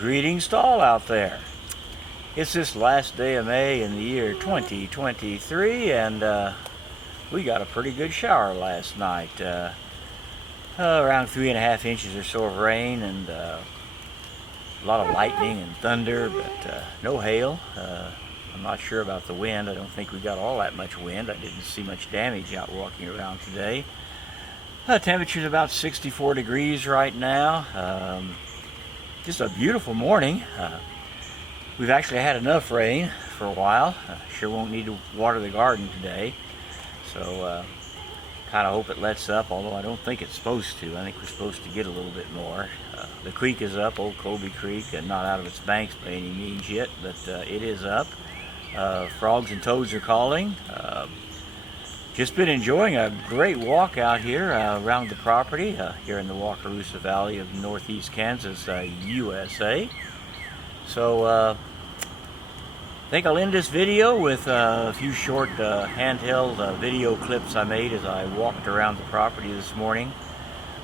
Greetings to all out there. It's this last day of May in the year 2023, and we got a pretty good shower last night. Around 3.5 inches or so of rain, and a lot of lightning and thunder, but no hail. I'm not sure about the wind. I don't think we got all that much wind. I didn't see much damage out walking around today. Temperature's about 64 degrees right now. Just a beautiful morning. We've actually had enough rain for a while. Sure won't need to water the garden today. So kind of hope it lets up, although I don't think it's supposed to. I think we're supposed to get a little bit more. The creek is up, Old Colby Creek, and not out of its banks by any means yet, but it is up. Frogs and toads are calling. Just been enjoying a great walk out here around the property here in the Wakarusa Valley of northeast Kansas, USA. So I think I'll end this video with a few short handheld video clips I made as I walked around the property this morning.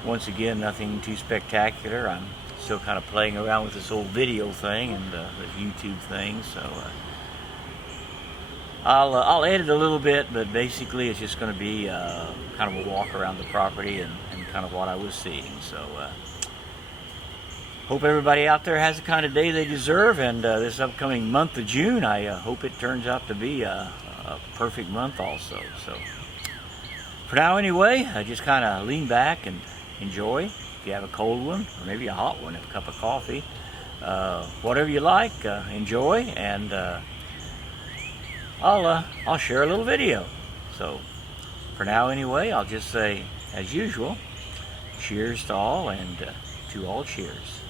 Once again, nothing too spectacular. I'm still kind of playing around with this old video thing and this YouTube thing, so I'll edit a little bit, but basically it's just going to be kind of a walk around the property and kind of what I was seeing. So hope everybody out there has the kind of day they deserve, and this upcoming month of June, I hope it turns out to be a perfect month also. So for now anyway, just kind of lean back and enjoy. If you have a cold one, or maybe a hot one, a cup of coffee, whatever you like, enjoy, and I'll share a little video. So for now anyway, I'll just say, as usual, cheers to all, and to all cheers.